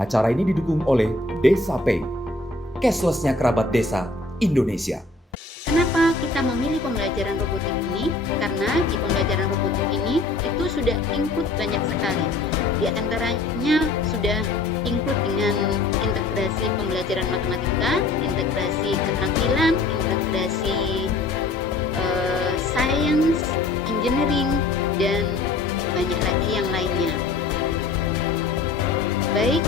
Acara ini didukung oleh Desa Pay, cashless-nya kerabat desa Indonesia. Kenapa kita memilih pembelajaran robotik ini? Karena di pembelajaran robotik ini itu sudah include banyak sekali. Di antaranya sudah include dengan integrasi pembelajaran matematika, integrasi keterampilan, integrasi science, engineering, dan banyak lagi yang lainnya. Baik,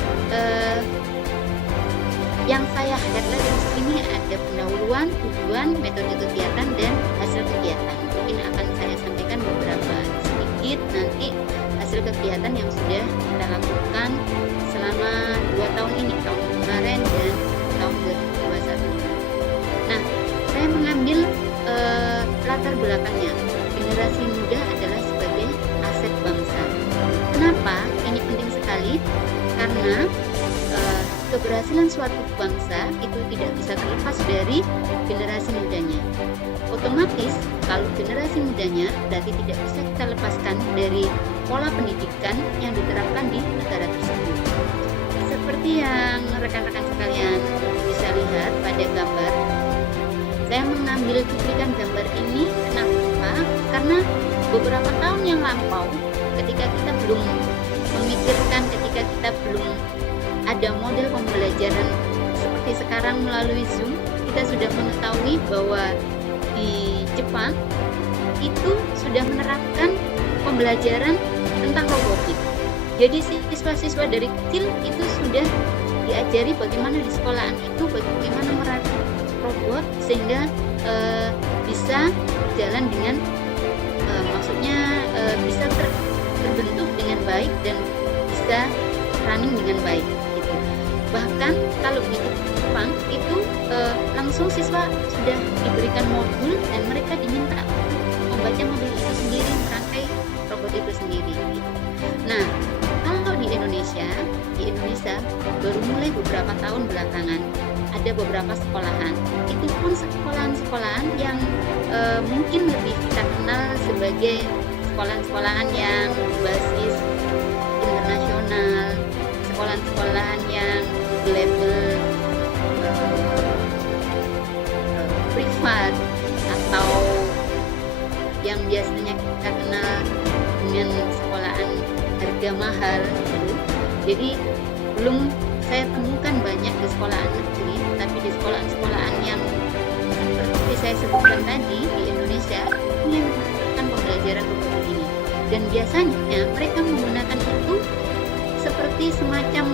yang saya highlight di sini ada pendahuluan, tujuan, metode kegiatan, dan hasil kegiatan. Mungkin akan saya sampaikan beberapa sedikit nanti hasil kegiatan yang sudah kita lakukan selama 2 tahun ini, tahun kemarin dan tahun 2021. Nah, saya mengambil latar belakangnya. Generasi muda adalah sebagai aset bangsa. Kenapa? Ini penting sekali karena keberhasilan suatu bangsa itu tidak bisa terlepas dari generasi mudanya. Otomatis kalau generasi mudanya berarti tidak bisa kita lepaskan dari pola pendidikan yang diterapkan di negara tersebut. Seperti yang rekan-rekan sekalian bisa lihat pada gambar, saya mengambil cuplikan gambar ini kenapa? Karena beberapa tahun yang lampau ketika kita belum memikirkan, ketika kita belum ada model pembelajaran seperti sekarang melalui Zoom, kita sudah mengetahui bahwa di Jepang itu sudah menerapkan pembelajaran tentang robotik. Jadi siswa-siswa dari kecil itu sudah diajari bagaimana di sekolahan itu bagaimana merakit robot sehingga bisa berjalan dengan maksudnya bisa terbentuk dengan baik dan bisa running dengan baik. Bahkan kalau di Jepang itu langsung siswa sudah diberikan modul dan mereka diminta untuk membaca modul itu sendiri, merangkai robot itu sendiri. Nah, kalau di Indonesia baru mulai beberapa tahun belakangan ada beberapa sekolahan. Itu pun sekolahan-sekolahan yang mungkin lebih kita kenal sebagai sekolahan-sekolahan yang berbasis internasional, sekolahan-sekolahan yang label privat atau yang biasanya kita kenal dengan sekolahan harga mahal gitu. Jadi belum saya temukan banyak di sekolahan negeri, tapi di sekolahan-sekolahan yang seperti saya sebutkan tadi di Indonesia ini menggunakan pembelajaran robotik ini. Dan biasanya mereka menggunakan itu seperti semacam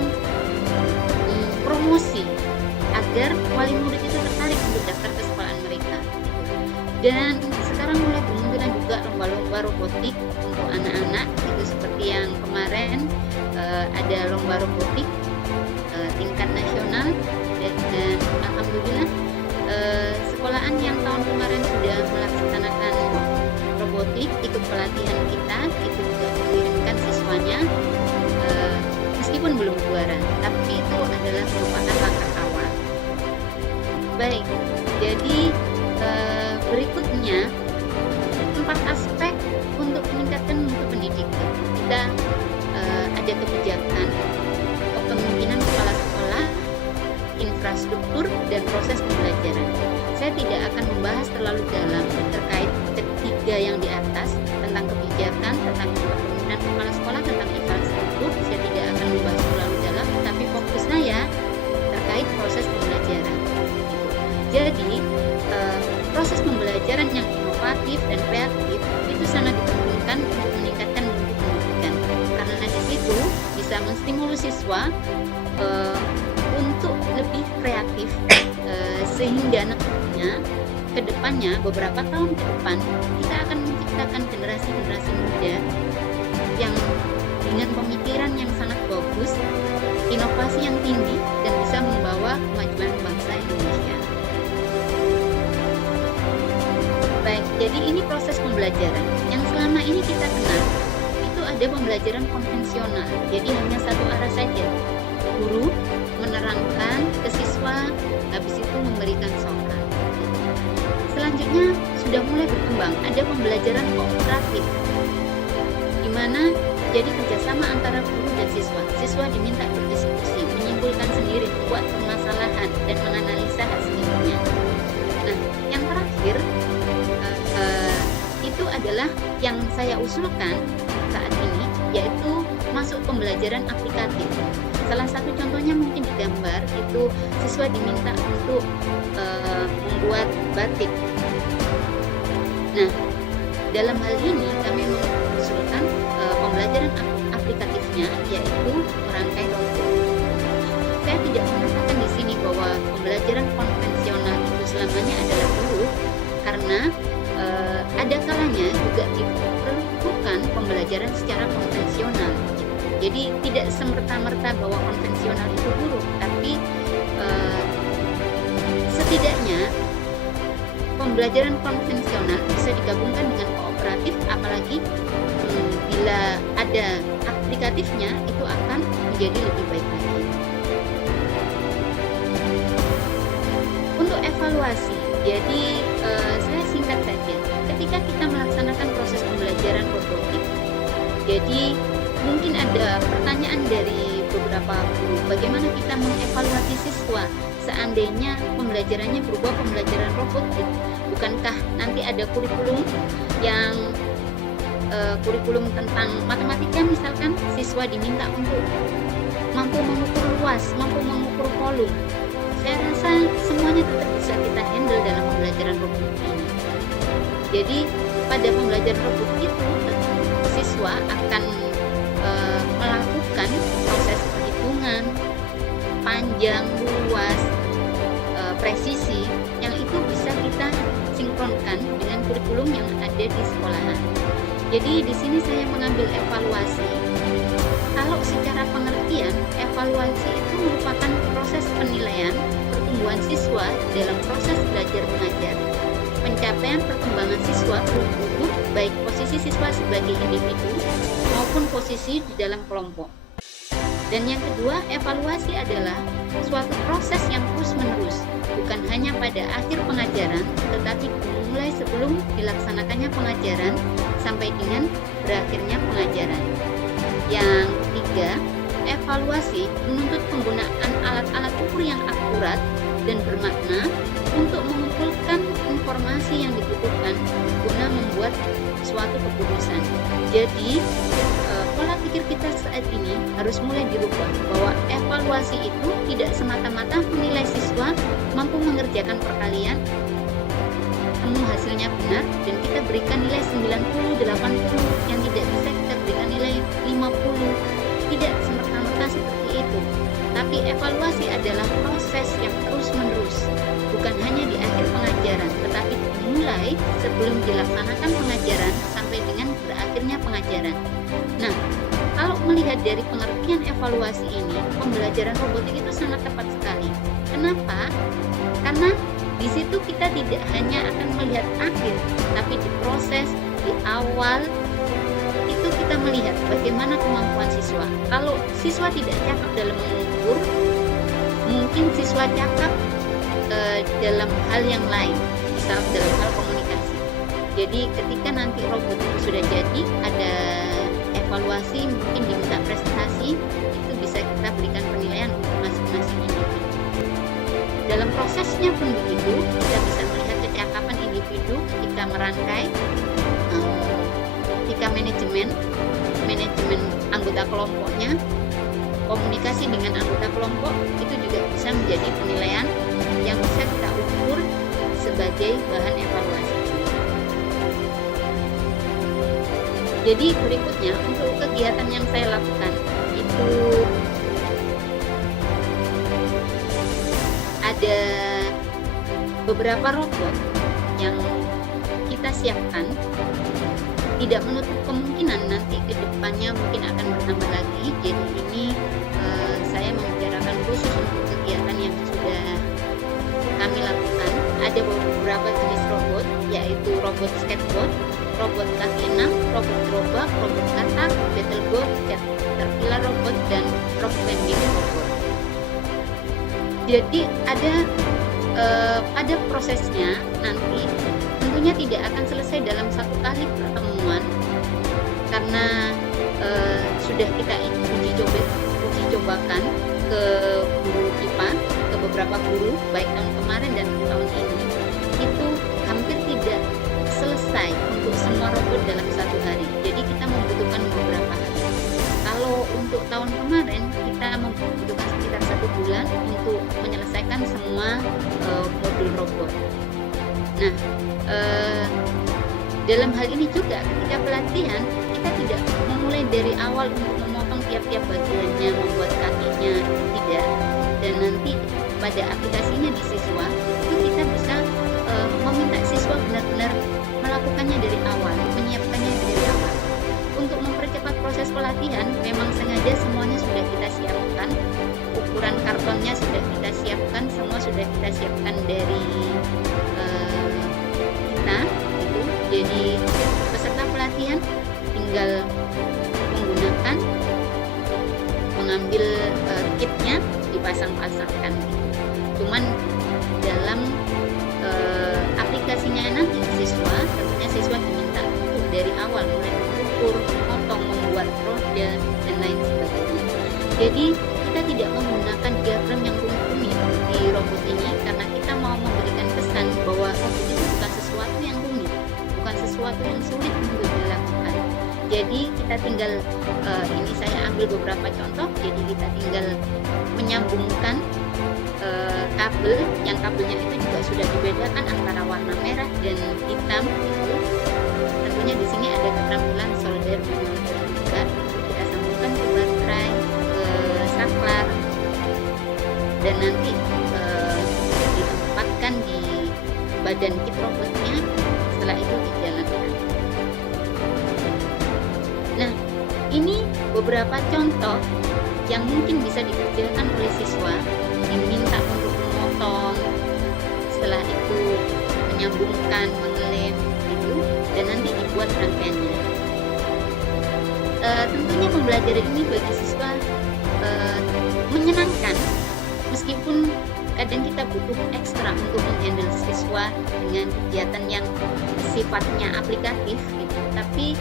promosi agar wali murid itu tertarik untuk daftar ke sekolahan mereka. Dan sekarang mulai bermunculan juga lomba-lomba robotik untuk anak-anak, itu seperti yang kemarin ada lomba robotik tingkat nasional dan alhamdulillah sekolahan yang tahun kemarin sudah melaksanakan robotik ikut pelatihan kita, itu juga mengirimkan siswanya meskipun belum juara, tapi itu adalah merupakan langkah awal. Baik, jadi berikutnya 4 aspek untuk meningkatkan mutu pendidikan. Kita ada kebijakan, kepemimpinan kepala sekolah, infrastruktur, dan proses pembelajaran. Saya tidak akan membahas terlalu dalam terkait ketiga yang di atas tentang kebijakan, tentang kepemimpinan kepala sekolah, tentang infrastruktur. Saya tidak akan membahas terlalu dalam, tapi fokus saya terkait proses pembelajaran. Jadi proses pembelajaran yang inovatif dan kreatif itu sangat diperlukan untuk meningkatkan mutu pendidikan, karena di situ bisa menstimulus siswa untuk lebih kreatif sehingga nantinya ke depannya beberapa tahun ke depan kita akan menciptakan generasi-generasi muda yang dengan pemikiran yang sangat bagus, inovasi yang tinggi, dan bisa membawa kemajuan bangsa Indonesia. Baik, jadi ini proses pembelajaran. Yang selama ini kita kenal itu ada pembelajaran konvensional, jadi hanya satu arah saja. Guru menerangkan ke siswa, habis itu memberikan soal. Selanjutnya sudah mulai berkembang, ada pembelajaran kooperatif, di mana jadi kerjasama antara guru dan siswa. Siswa diminta berdiskusi, menyimpulkan sendiri, membuat permasalahan dan menganalisa hasilnya. Nah, yang terakhir itu adalah yang saya usulkan saat ini, yaitu masuk pembelajaran aplikatif. Salah satu contohnya mungkin di gambar itu siswa diminta untuk membuat batik. Nah, dalam hal ini kami mengusulkan pembelajaran aplikatifnya, yaitu merangkai robot. Saya tidak mengatakan di sini bahwa pembelajaran konvensional itu selamanya adalah buruk, karena ada kalanya juga diperlukan pembelajaran secara konvensional. Jadi tidak semerta-merta bahwa konvensional itu buruk, tapi setidaknya pembelajaran konvensional bisa digabungkan dengan kooperatif, apalagi bila ada aplikatifnya itu akan menjadi lebih baik lagi. Untuk evaluasi, jadi saya singkat saja. Ketika kita melaksanakan proses pembelajaran robotik, jadi mungkin ada pertanyaan dari beberapa guru, bagaimana kita mengevaluasi siswa seandainya pembelajarannya berubah pembelajaran robotik? Bukankah nanti ada kurikulum yang kurikulum tentang matematika misalkan, siswa diminta untuk mampu mengukur luas, mampu mengukur volume. Saya rasa semuanya tetap bisa kita handle dalam pembelajaran robotik ini. Jadi pada pembelajaran robotik itu siswa akan melakukan proses perhitungan panjang, luas, presisi, yang itu bisa kita sinkronkan dengan kurikulum yang ada di sekolahan. Jadi di sini saya mengambil evaluasi. Kalau secara pengertian, evaluasi itu merupakan proses penilaian pertumbuhan siswa dalam proses belajar mengajar, pencapaian perkembangan siswa berhubung baik posisi siswa sebagai individu maupun posisi di dalam kelompok. Dan yang kedua, evaluasi adalah suatu proses yang terus-menerus, bukan hanya pada akhir pengajaran, tetapi dimulai sebelum dilaksanakannya pengajaran sampai dengan berakhirnya pengajaran. Yang ketiga, evaluasi menuntut penggunaan alat-alat ukur yang akurat dan bermakna untuk mengumpulkan informasi yang dibutuhkan guna membuat suatu keputusan. Jadi, pola pikir kita saat ini harus mulai dirubah, bahwa evaluasi itu tidak semata-mata menilai siswa mampu mengerjakan perkalian, temu hasilnya benar, dan kita berikan nilai 90, 80, yang tidak bisa kita berikan nilai 50. Tidak semerta-merta seperti itu. Tapi evaluasi adalah proses yang terus-menerus, bukan hanya di akhir pengajaran, tetapi dimulai sebelum dilaksanakan pengajaran sampai dengan berakhirnya pengajaran. Nah, kalau melihat dari pengertian evaluasi ini, pembelajaran robotik itu sangat tepat sekali. Kenapa? Karena di situ kita tidak hanya akan melihat akhir, tapi di proses, di awal, itu kita melihat bagaimana kemampuan siswa. Kalau siswa tidak cakap dalam mengukur, mungkin siswa cakap dalam hal yang lain, misal dalam hal komunikasi. Jadi ketika nanti robot itu sudah jadi, ada evaluasi, mungkin diminta prestasi, itu bisa kita berikan penilaian untuk masing-masing individu. Dalam prosesnya pun begitu, kita bisa melihat kecakapan individu ketika merangkai, ketika manajemen anggota kelompoknya, komunikasi dengan anggota kelompok, itu juga bisa menjadi penilaian yang bisa kita ukur sebagai bahan evaluasi. Jadi berikutnya, untuk kegiatan yang saya lakukan itu ada beberapa robot yang kita siapkan. Tidak menutup kemungkinan nanti ke depannya mungkin akan bertambah lagi. Jadi ini saya membicarakan khusus untuk kegiatan yang sudah kami lakukan. Ada beberapa jenis robot, yaitu robot skateboard, robot kaki 6, robot gerobak, robot katak, battlebot, caterpillar robot, dan rock climbing robot. Jadi ada pada prosesnya nanti tentunya tidak akan selesai dalam satu kali pertemuan, karena sudah kita uji cobakan ke beberapa guru baik tahun kemarin dan tahun ini itu hampir tidak selesai untuk semua robot dalam satu hari. Jadi kita membutuhkan beberapa hari. Kalau untuk tahun kemarin kita membutuhkan sekitar 1 bulan untuk menyelesaikan semua modul robot. Nah, dalam hal ini juga ketika pelatihan kita tidak memulai dari awal untuk memotong tiap-tiap bagiannya, membuat kakinya, tidak. Dan nanti pada aplikasinya di siswa itu kita bisa meminta siswa benar-benar melakukannya dari awal, menyiapkannya dari awal. Untuk mempercepat proses pelatihan, memang sengaja semuanya sudah kita siapkan, ukuran kartonnya sudah kita siapkan, semua sudah kita siapkan dari kita gitu. Jadi peserta pelatihan tinggal menggunakan, mengambil kitnya, dipasang-pasangkan. Cuman dalam aplikasinya nanti tentunya siswa diminta untuk dari awal mulai mengukur, memotong, membuat roda dan lain sebagainya. Jadi kita tidak menggunakan diagram yang rumit di robot ini karena kita mau memberikan kesan bahwa robot itu bukan sesuatu yang rumit, bukan sesuatu yang sulit untuk dilakukan. Jadi kita tinggal ini saya ambil beberapa contoh. Jadi kita tinggal menyambungkan kabel, yang kabelnya itu juga sudah dibedakan antara warna merah dan hitam itu. Tentunya di sini ada keterampilan solder juga. Kita sambungkan ke baterai, ke saklar, dan nanti ditempatkan di badan kit robotnya. Setelah itu dijalankan. Nah, ini beberapa contoh yang mungkin bisa dikerjakan oleh siswa. Diminta untuk memotong, setelah itu menyambungkan, mengelem gitu, dan nanti dibuat rangkaiannya. Tentunya pembelajaran ini bagi siswa menyenangkan, meskipun kadang kita butuh ekstra untuk menghandle siswa dengan kegiatan yang sifatnya aplikatif gitu, tapi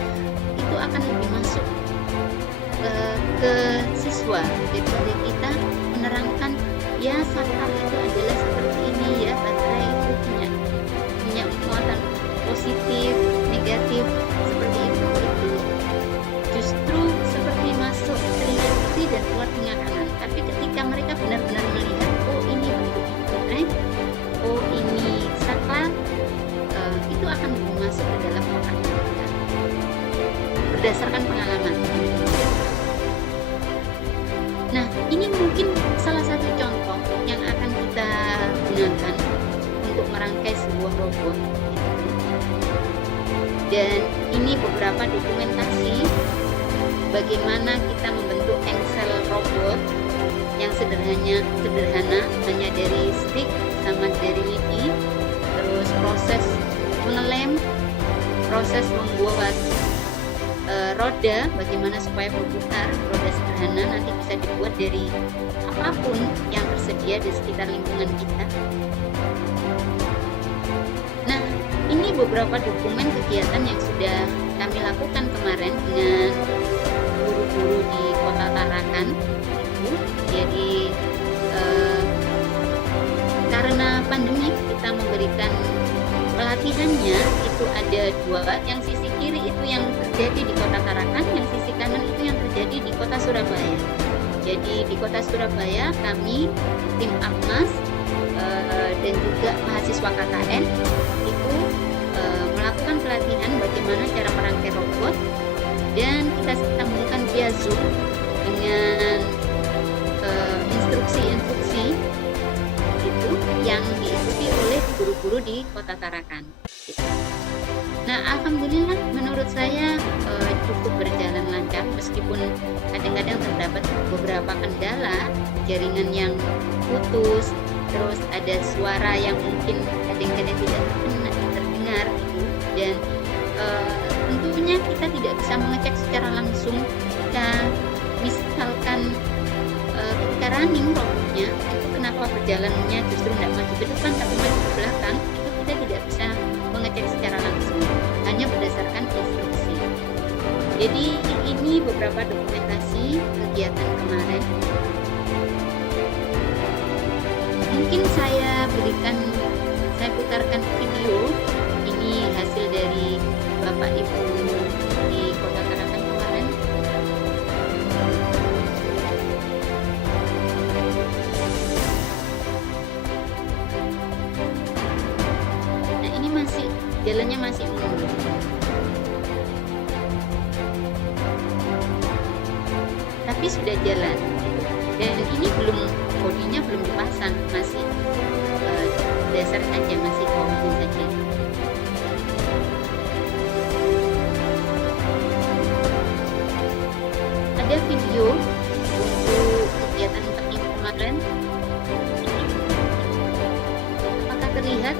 itu akan lebih masuk ke siswa daripada kita menerangkan ya saklar itu adalah seperti ini ya, baterai itu punya muatan positif, negatif seperti itu justru seperti masuk telinga kiri dan keluar telinga kanan. Tapi ketika mereka benar-benar melihat, oh ini bentuk baterai, oh ini saklar, itu akan lebih masuk ke dalam otak mereka berdasarkan pengalaman. Nah, ini mungkin salah satu contoh yang akan kita gunakan untuk merangkai sebuah robot. Dan ini beberapa dokumentasi bagaimana kita membentuk engsel robot yang sederhana, hanya dari stick sama dari lidi. Terus proses mengelem, proses membuat roda, bagaimana supaya berputar, roda sederhana nanti bisa dibuat dari apapun yang tersedia di sekitar lingkungan kita. Nah, ini beberapa dokumen kegiatan yang sudah kami lakukan kemarin dengan guru-guru di Kota Tarakan. Jadi karena pandemi kita memberikan pelatihannya itu ada 2, yang sisi kiri itu yang terjadi di Kota Tarakan, yang sisi kanan itu yang terjadi di Kota Surabaya. Jadi di Kota Surabaya kami tim Apmas dan juga mahasiswa KKN itu melakukan pelatihan bagaimana cara merangkai robot, dan kita sambungkan via Zoom dengan instruksi-instruksi itu yang diikuti oleh guru-guru di Kota Tarakan. Nah, alhamdulillah menurut saya cukup berjalan lancar, meskipun kadang-kadang terdapat beberapa kendala, jaringan yang putus, terus ada suara yang mungkin kadang-kadang tidak terdengar gitu. Dan tentunya kita tidak bisa mengecek secara langsung ketika misalkan ketika running robotnya itu kenapa perjalanannya justru tidak maju ke depan tapi maju ke belakang, itu kita tidak bisa mengecek secara langsung, hanya berdasarkan instruksi. Jadi ini beberapa dokumentasi kegiatan kemarin. mungkin saya putarkan video ini hasil dari Bapak Ibu di Kota Tarakan kemarin. Nah, ini jalannya masih mundur. Tapi sudah jalan. Dan ini bodinya belum dipasang, masih dasar saja, masih bawahnya saja. Ada video untuk kegiatan terkini kemarin. Apakah terlihat?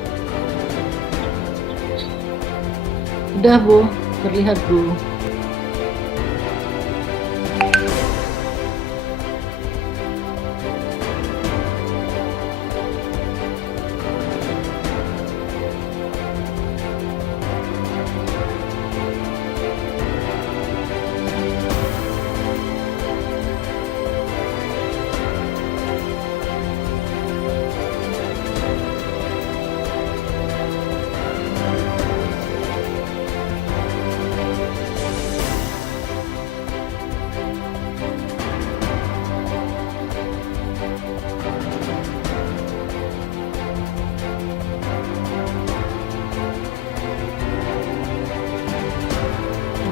Udah Bu, terlihat Bu.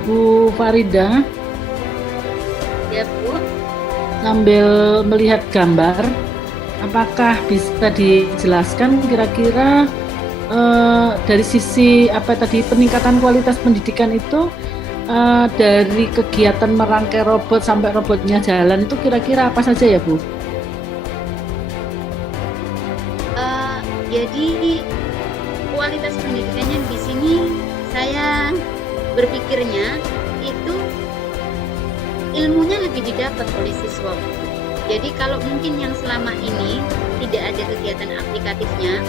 Bu Farida, Ya Bu, sambil melihat gambar, apakah bisa dijelaskan kira-kira dari sisi peningkatan kualitas pendidikan itu dari kegiatan merangkai robot sampai robotnya jalan itu kira-kira apa saja ya Bu? Jadi kualitas pendidikannya di sini saya berpikirnya itu ilmunya lebih didapat oleh siswa. Jadi kalau mungkin yang selama ini tidak ada kegiatan aplikatifnya,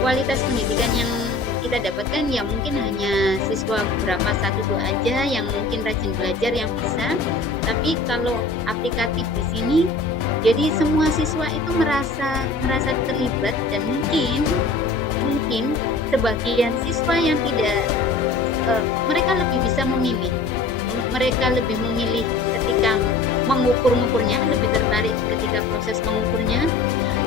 kualitas pendidikan yang kita dapatkan ya mungkin hanya siswa beberapa 1-2 aja yang mungkin rajin belajar yang bisa. Tapi kalau aplikatif di sini, jadi semua siswa itu merasa terlibat dan mungkin sebagian siswa yang tidak mereka lebih bisa memilih. Mereka lebih memilih ketika mengukurnya, lebih tertarik ketika proses mengukurnya,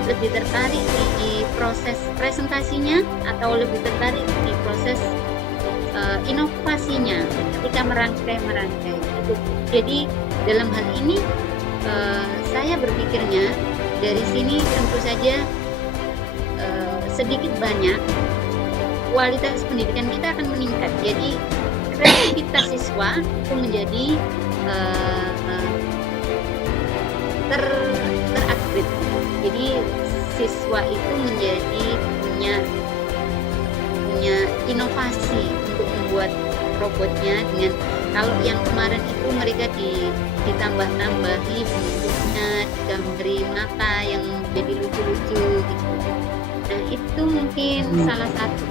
lebih tertarik di proses presentasinya, atau lebih tertarik di proses inovasinya ketika merangkai itu. Jadi dalam hal ini saya berpikirnya dari sini tentu saja sedikit banyak kualitas pendidikan kita akan meningkat. Jadi kreativitas siswa itu menjadi terupgrade. Jadi siswa itu menjadi punya inovasi untuk membuat robotnya. Dengan kalau yang kemarin itu mereka ditambah-tambahi bentuknya, digambari mata yang jadi lucu-lucu gitu. Nah, itu mungkin salah satu